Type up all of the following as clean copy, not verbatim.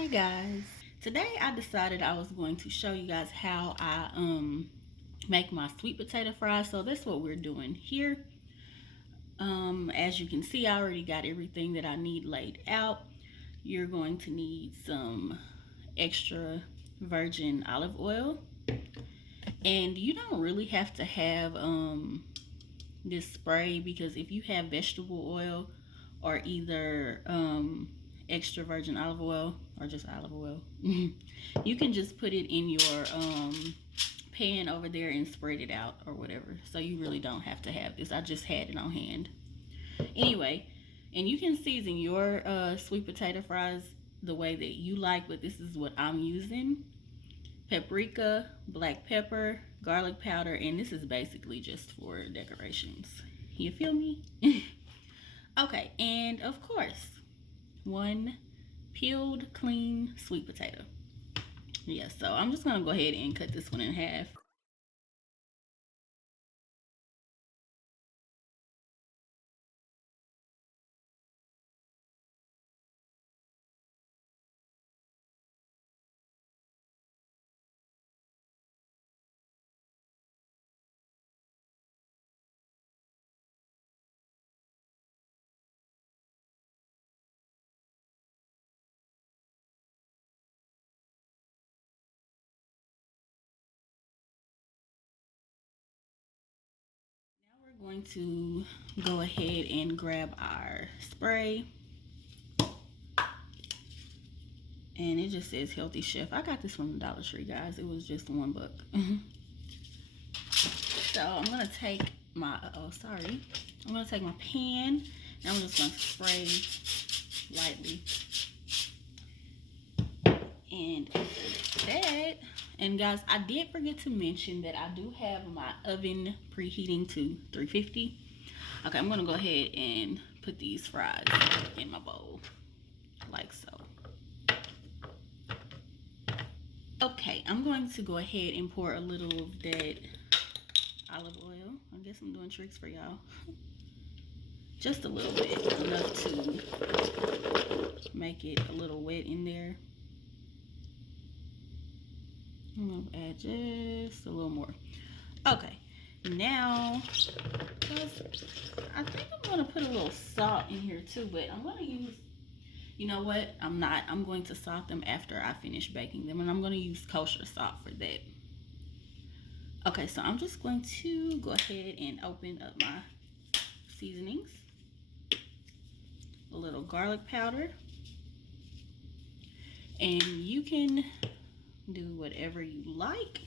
Hey guys, today I decided I was going to show you guys how I make my sweet potato fries. So that's what we're doing here. As you can see, I already got everything that I need laid out. You're going to need some extra virgin olive oil, and you don't really have to have this spray, because if you have vegetable oil or either extra virgin olive oil or just olive oil, you can just put it in your pan over there and spread it out or whatever. So you really don't have to have this. I just had it on hand. Anyway, and you can season your sweet potato fries the way that you like, but this is what I'm using: paprika, black pepper, garlic powder, and this is basically just for decorations. You feel me? Okay, and of course, one peeled, clean sweet potato. Yeah, so I'm just gonna go ahead and cut this one in half. Now we're going to go ahead and grab our spray. And it just says Healthy Chef. I got this from the Dollar Tree, guys. It was just $1. So I'm gonna take my I'm gonna take my pan and I'm just gonna spray lightly. And that, and guys, I did forget to mention that I do have my oven preheating to 350. Okay, I'm gonna go ahead and put these fries in my bowl like so. Okay, I'm going to go ahead and pour a little of that olive oil. I guess I'm doing tricks for y'all. Just a little bit, enough to make it a little wet in there. I'm gonna add just a little more. Okay, now I think I'm gonna put a little salt in here too, but I'm gonna use, you know what, I'm not. I'm going to salt them after I finish baking them, and I'm gonna use kosher salt for that. Okay, so I'm just going to go ahead and open up my seasonings. A little garlic powder, and you can do whatever you like.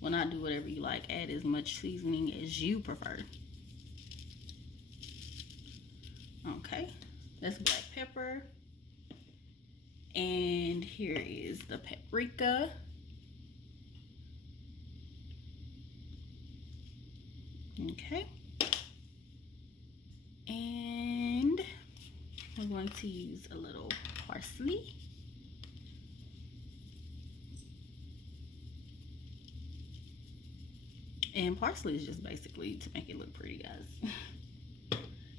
Well, not do whatever you like. Add as much seasoning as you prefer. Okay, that's black pepper. And here is the paprika. Okay. And we're going to use a little parsley. And parsley is just basically to make it look pretty, guys.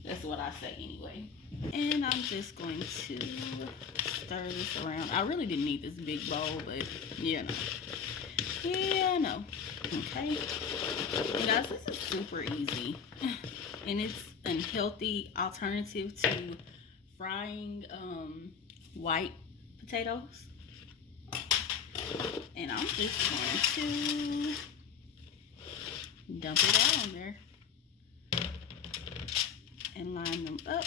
That's what I say anyway. And I'm just going to stir this around. I really didn't need this big bowl, but you know. Yeah, no. Okay. And guys, this is super easy. And it's a healthy alternative to frying white potatoes. And I'm just going to dump it out on there and line them up.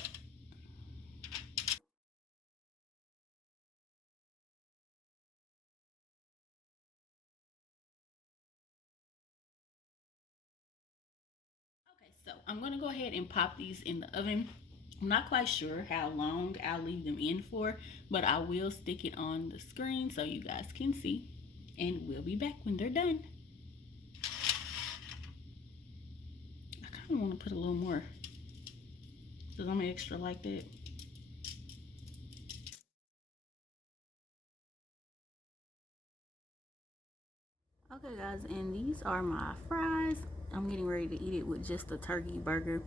Okay, so I'm going to go ahead and pop these in the oven. I'm not quite sure how long I'll leave them in for, but I will stick it on the screen so you guys can see. And we'll be back when they're done. I kind of want to put a little more, because I'm extra like that. Okay guys, and these are my fries. I'm getting ready to eat it with just a turkey burger.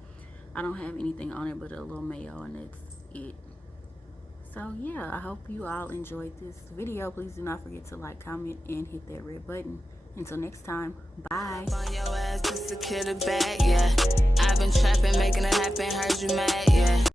I don't have anything on it but a little mayo, and that's it. So yeah, I hope you all enjoyed this video. Please do not forget to like, comment, and hit that red button. Until next time, bye. On your ass just to kill it back, yeah. I've been trapping, making it happen, heard you mad, yeah.